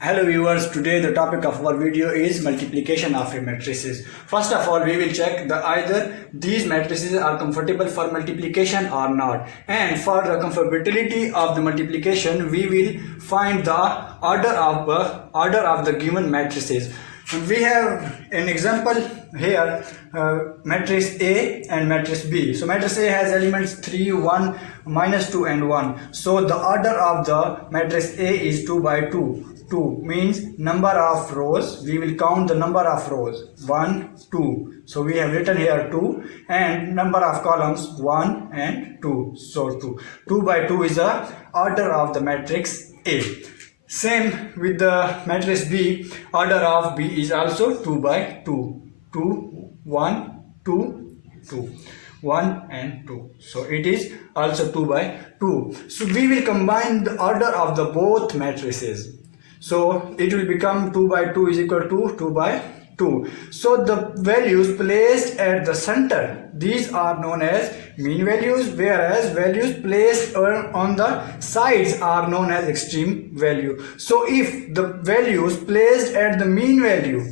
Hello viewers, today the topic of our video is multiplication of matrices. First of all, we will check either these matrices are comfortable for multiplication or not. And for the comfortability of the multiplication, we will find the order of the given matrices. We have an example here, matrix A and matrix B. So matrix A has elements 3, 1, minus 2 and 1. So the order of the matrix A is 2 by 2. 2 means number of rows. We will count the number of rows 1, 2. So we have written here 2, and number of columns 1 and 2. So 2. 2 by 2 is the order of the matrix A. Same with the matrix B, order of B is also 2 by 2. 2, 1, 2, 2. 1 and 2. So it is also 2 by 2. So we will combine the order of the both matrices. So it will become 2 by 2 is equal to 2 by 2. So the values placed at the center, these are known as mean values, whereas values placed on the sides are known as extreme value. So if the values placed at the mean value,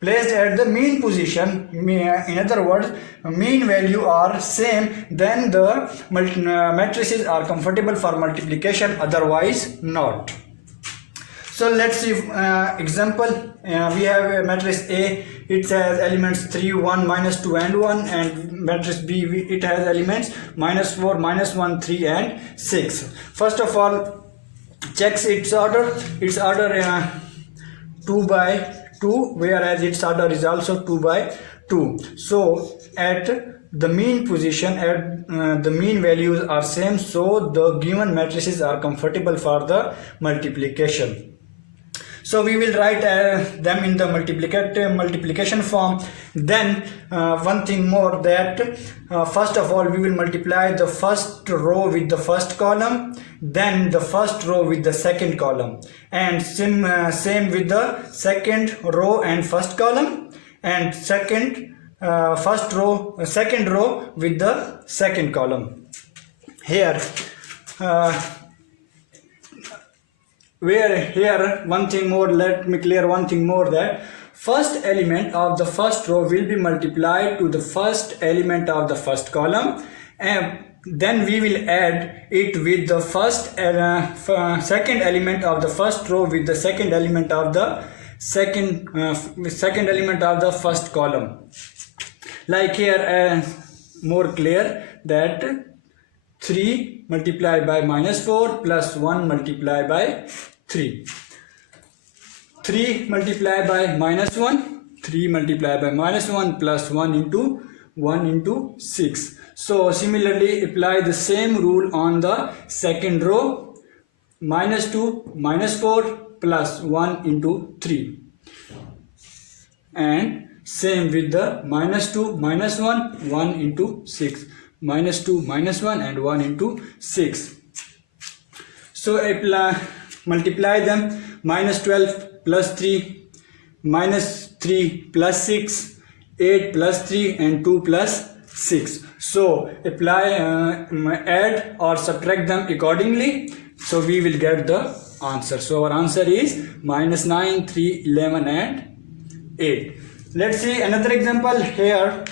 placed at the mean position, in other words mean value are same, then the matrices are comfortable for multiplication, otherwise not. So let's see example. We have a matrix A, it has elements 3, 1, minus 2 and 1, and matrix B, it has elements minus 4, minus 1, 3 and 6. First of all, checks its order. Its order 2 by 2, whereas its order is also 2 by 2. So at the mean position, the mean values are same, so the given matrices are comfortable for the multiplication. So we will write them in the multiplication form. Then one thing more, that first of all we will multiply the first row with the first column, then the first row with the second column, and same with the second row and first column, and second row with the second column. Here one thing more, let me clear one thing more, that first element of the first row will be multiplied to the first element of the first column, and then we will add it with the second element of the first row with the second element of the second element of the first column. Like here, more clear, that 3 multiplied by minus 4 plus 1 multiplied by 3. 3 multiplied by minus 1, 3 multiplied by minus 1 plus 1 into 6. So similarly apply the same rule on the second row, minus 2, minus 4 plus 1 into 3. And same with the minus 2, minus 1, 1 into 6. Minus 2, minus 1 and 1 into 6. So multiply them. Minus 12 plus 3, minus 3 plus 6, 8 plus 3 and 2 plus 6. So add or subtract them accordingly. So we will get the answer. So our answer is minus 9, 3, 11 and 8. Let's see another example. Here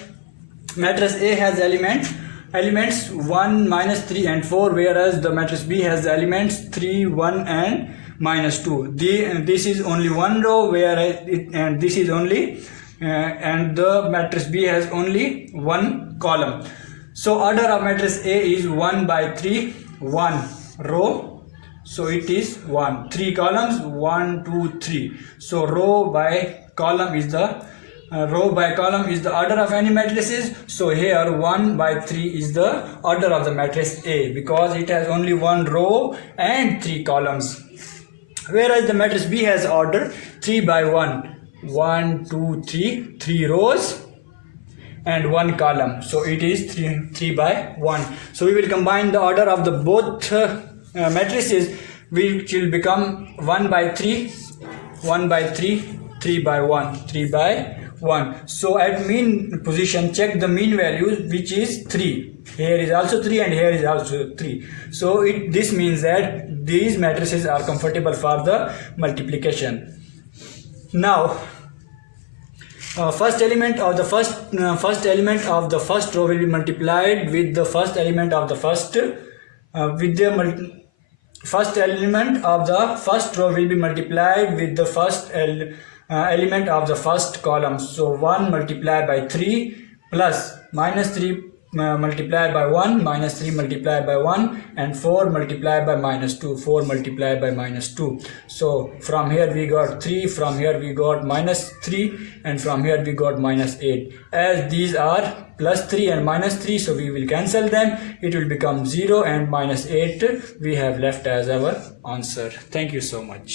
matrix A has elements 1, minus 3 and 4, whereas the matrix B has the elements 3, 1 and minus 2. This is only one row, and this is only and the matrix B has only one column. So order of matrix A is 1 by 3, 1 row, so it is 1, 3 columns, 1, 2, 3. So row by column is the order of any matrices. So here 1 by 3 is the order of the matrix A, because it has only one row and 3 columns, whereas the matrix B has order 3 by 1, 1, 2, 3, 3 rows and 1 column. So it is 3 by 1. So we will combine the order of the both matrices, which will become 1 by 3, 1 by 3, 3 by 1, 3 by 1. So at mean position, check the mean value, which is 3. Here is also 3 and here is also 3. So this means that these matrices are comfortable for the multiplication. Now first element of the first row will be multiplied with the first element of the first first element of the first row will be multiplied with the first element of the first column. So 1 multiplied by 3 plus minus 3 multiplied by 1 minus 3 multiplied by 1 and 4 multiplied by minus 2, 4 multiplied by minus 2. So from here we got 3, from here we got minus 3, and from here we got minus 8. As these are plus 3 and minus 3, so we will cancel them. It will become 0 and minus 8 we have left as our answer. Thank you so much.